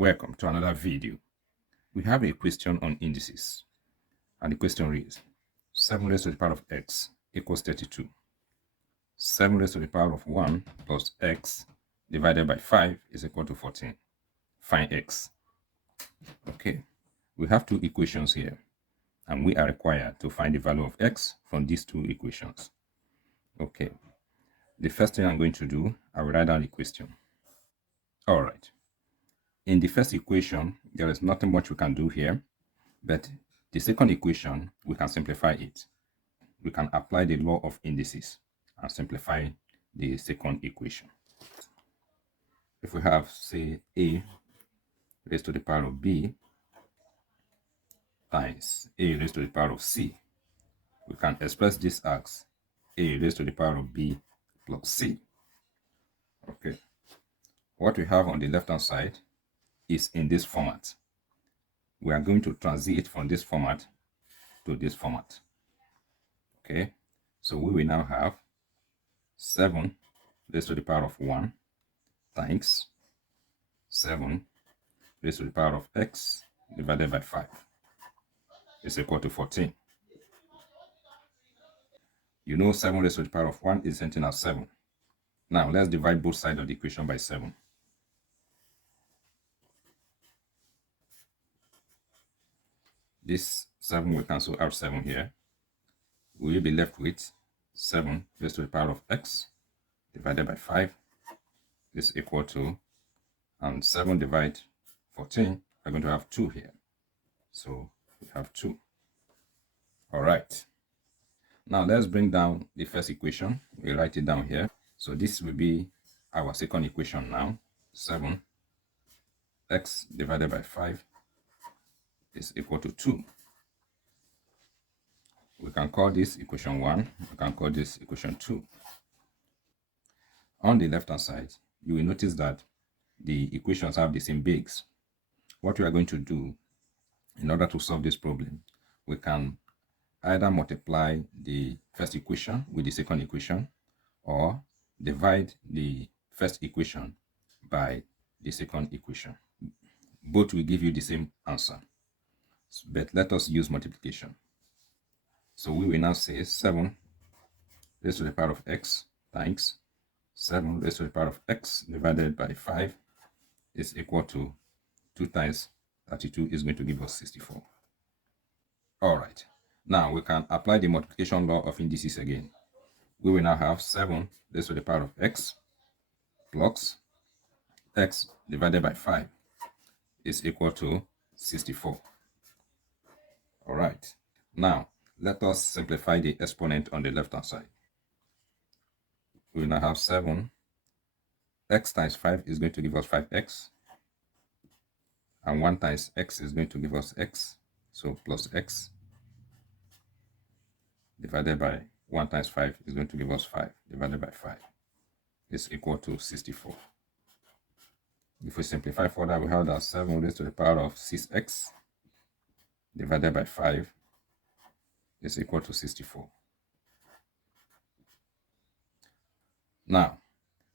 Welcome to another video. We have a question on indices, and the question reads 7 raised to the power of x equals 32. 7 raised to the power of 1 plus x divided by 5 is equal to 14. Find x. Okay, we have two equations here, and we are required to find the value of x from these two equations. Okay, the first thing I'm going to do, I will write down the question. All right. In the first equation, there is nothing much we can do here, but the second equation, we can simplify it. We can apply the law of indices and simplify the second equation. If we have, say, a raised to the power of b times a raised to the power of c, we can express this as a raised to the power of b plus c. Okay. What we have on the left-hand side is in this format. We are going to transit from this format to this format. Okay. So we will now have 7 raised to the power of 1 times 7 raised to the power of x divided by 5 is equal to 14. You know 7 raised to the power of 1 is something as 7. Now let's divide both sides of the equation by 7. This 7 will cancel out 7 here. We will be left with 7 raised to the power of x divided by 5 is equal to, and 7 divided 14, we're going to have 2 here. So we have 2. All right. Now let's bring down the first equation. We write it down here. So this will be our second equation now. 7 x divided by 5 is equal to 2. We can call this equation 1. We can call this equation 2. On the left-hand side, you will notice that the equations have the same base. What we are going to do in order to solve this problem, we can either multiply the first equation with the second equation or divide the first equation by the second equation. Both will give you the same answer, but let us use multiplication. So we will now say 7 raised to the power of x times 7 raised to the power of x divided by 5 is equal to 2 times 32 is going to give us 64. All right. Now we can apply the multiplication law of indices again. We will now have 7 raised to the power of x plus x divided by 5 is equal to 64. All right. Now, let us simplify the exponent on the left-hand side. We will now have 7 x times 5 is going to give us 5x, and 1 times x is going to give us x, so plus x divided by 1 times 5 is going to give us 5 divided by 5 is equal to 64. If we simplify further, we have that 7 raised to the power of 6x divided by 5 is equal to 64. Now,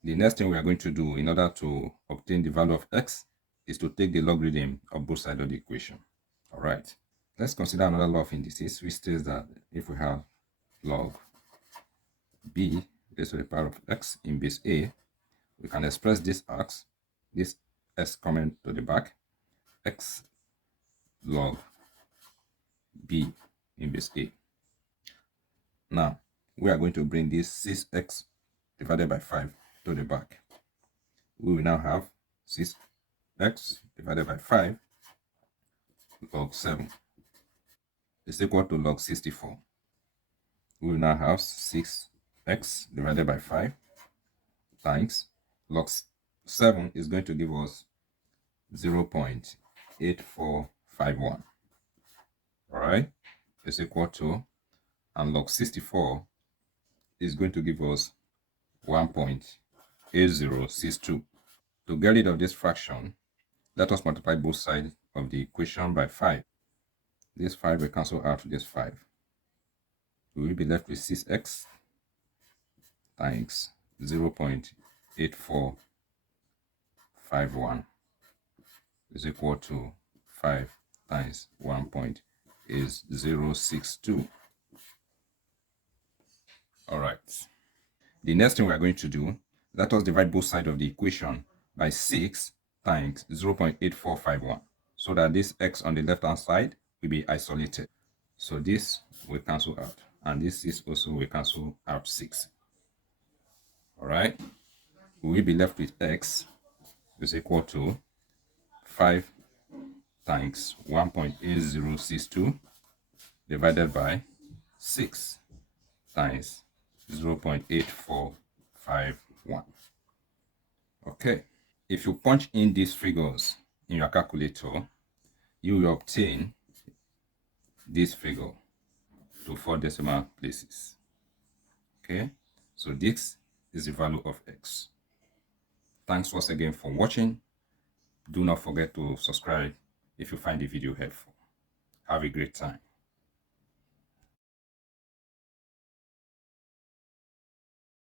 the next thing we are going to do in order to obtain the value of x is to take the logarithm of both sides of the equation. All right. Let's consider another law of indices, which states that if we have log b raised to the power of x in base a, we can express this as this s coming to the back, x log b in base a. Now, we are going to bring this 6x divided by 5 to the back. We will now have 6x divided by 5 log 7 is equal to log 64. We will now have 6x divided by 5 times log 7 is going to give us 0.8451. All right, is equal to, and log 64 is going to give us 1.8062. To get rid of this fraction, let us multiply both sides of the equation by 5. This 5 will cancel out this 5. We will be left with 6x times 0.8451 is equal to 5 times 1.062. All right. The next thing we are going to do, let us divide both sides of the equation by 6 times 0.8451, so that this x on the left hand side will be isolated. So this will cancel out, and this is also will cancel out 6. All right. We will be left with x is equal to 5 times 1.8062 divided by 6 times 0.8451. Okay. If you punch in these figures in your calculator, you will obtain this figure to 4 decimal places. Okay. So this is the value of x. Thanks once again for watching. Do not forget to subscribe if you find the video helpful. Have a great time.